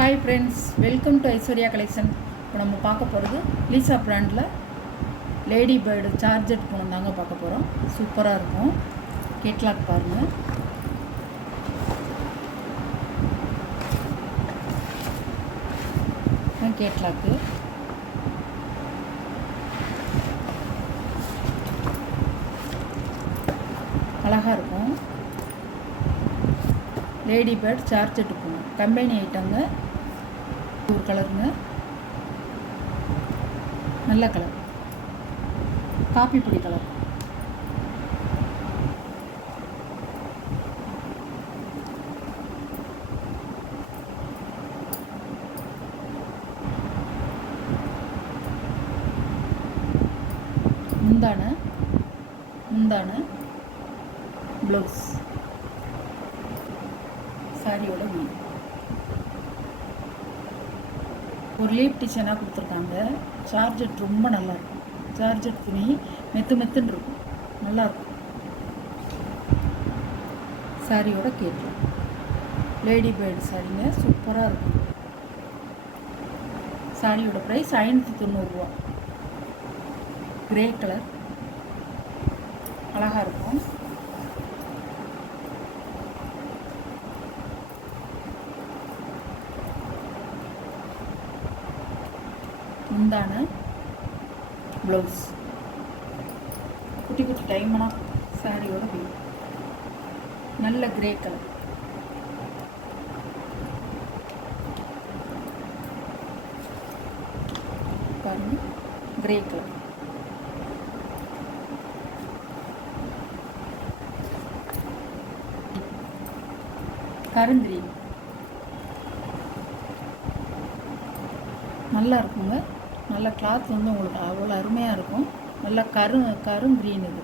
Hi friends, welcome to Aishwarya collection. இப்போ நம்ம பார்க்க போகிறது லீசா பிராண்டில் லேடி பேர்டு சார்ஜர் ஃபோன் தாங்க பார்க்க போகிறோம். சூப்பராக இருக்கும். கேட்லாக் பாருங்கள். கேட்லாக்கு அழகாக இருக்கும். Lady bird charger phone company ஐட்டங்க. ஒரு கலருங்க, நல்ல கலர், காப்பி பொடி கலர். முந்தான ப்ளவுஸ், சாரியோட வீ ஒரு லீப் டிசைனாக கொடுத்துருக்காங்க. சார்ஜர் ரொம்ப நல்லாயிருக்கும். சார்ஜர் துணி மெத்துன்னு இருக்கும், நல்லாயிருக்கும். சாரியோட கேட்லாம் லேடி பேர்டு சாரிங்க, சூப்பராக இருக்கும். சாரியோட ப்ரைஸ் 590 ரூபா. கிரே கலர் அழகாக இருக்கும். முந்தான ப்ளவுஸ், குட்டி குட்டி டைமனாக சாரியோட வீ, நல்ல கிரே கலர். பாருங்க, கிரே கலர். கருந்திரி நல்லா இருக்குங்க. நல்ல கிளாத் வந்து உங்களுக்கு அவ்வளோ அருமையாக இருக்கும். நல்லா கருங்கிரீன், இது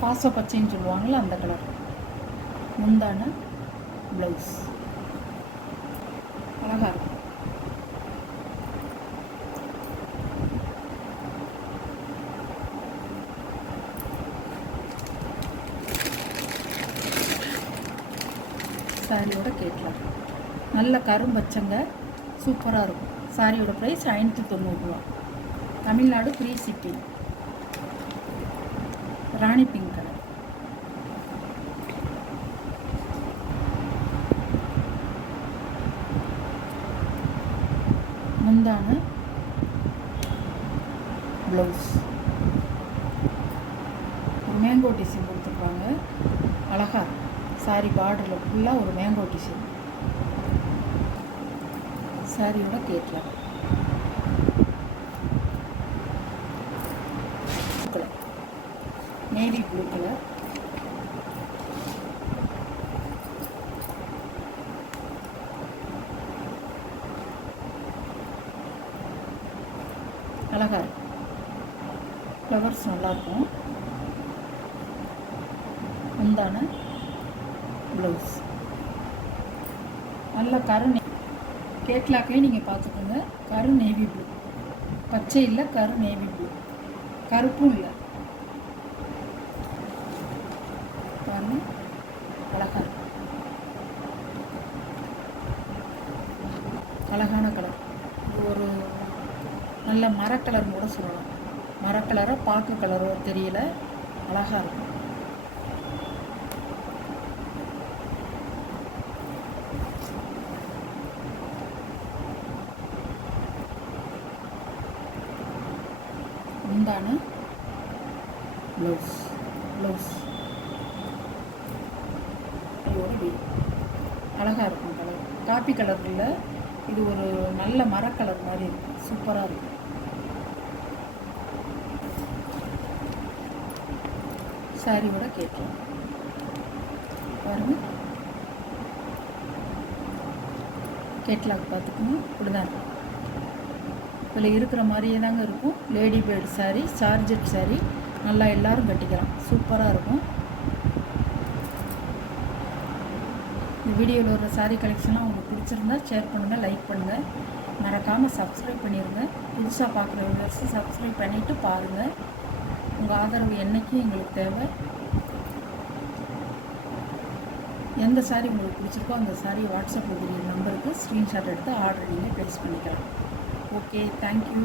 பாச பச்சைன்னு சொல்லுவாங்கள்ல, அந்த கலர். முந்தான ப்ளவுஸ் அழகாக இருக்கும். சாரியோட கேட்லாம் நல்ல கரும்பச்சங்க, சூப்பராக இருக்கும். சாரியோட ப்ரைஸ் 590 ரூபா. Tamil Nadu free shipping. ராணி பிங்க் கலர். முந்தான ப்ளவுஸ், ஒரு மேங்கோ டிசைன் கொடுத்துருப்பாங்க, அழகாக இருக்கும். சாரி பார்டரில் ஃபுல்லாக ஒரு மேங்கோ டிசைன். சாரியோட கேட்லாம் கலர், நேவி ப்ளூ கலர். அழகாக இருக்கும். ஃப்ளவர்ஸ் நல்லாயிருக்கும். முந்தான ப்ளவுஸ் நல்ல கேட்லாக்கே நீங்கள் பார்த்துக்கோங்க. கரு நேவி ப்ளூ, பச்சை இல்லை, கரு நேவி ப்ளூ, கருப்பும் இல்லை. பாருங்க, அழகாக இருக்கும். அழகான கலர். இது ஒரு நல்ல மரக்கலர்னு கூட சொல்லலாம். மரக்கலரோ பாக்கு கலரோ தெரியல, அழகாக இருக்கும். முந்தான ப்ளவுஸ் இதோட வீ அழகாக இருக்கும். கலர் காப்பி கலர் இல்லை, இது ஒரு நல்ல மரக்கலர் மாதிரி இருக்கும். சூப்பராக இருக்கும். சாரியோட கேட்கலாம் பாருங்க. கேட்லாக் பார்த்துக்கணும். இப்படிதான் இருக்கும். இதில் இருக்கிற மாதிரியே தாங்க இருக்கும். லேடி பேர்டு சாரீ, சார்ஜெட் சாரீ, நல்லா எல்லோரும் கட்டிக்கலாம். சூப்பராக இருக்கும். இந்த வீடியோவில் வர சாரீ கலெக்ஷன்லாம் உங்களுக்கு பிடிச்சிருந்தா ஷேர் பண்ணுங்கள், லைக் பண்ணுங்கள், மறக்காமல் சப்ஸ்கிரைப் பண்ணிடுங்க. புதுசாக பார்க்குற வியூவர்ஸ் சப்ஸ்கிரைப் பண்ணிவிட்டு பாருங்கள். உங்கள் ஆதரவு என்றைக்கும் எங்களுக்கு தேவை. எந்த சாரீ உங்களுக்கு பிடிச்சிருக்கோ அந்த சாரீ வாட்ஸ்அப் உரிய நம்பருக்கு ஸ்க்ரீன்ஷாட் எடுத்து ஆர்டர் நீங்கள் ப்ளேஸ் பண்ணிக்கலாம். Okay, thank you.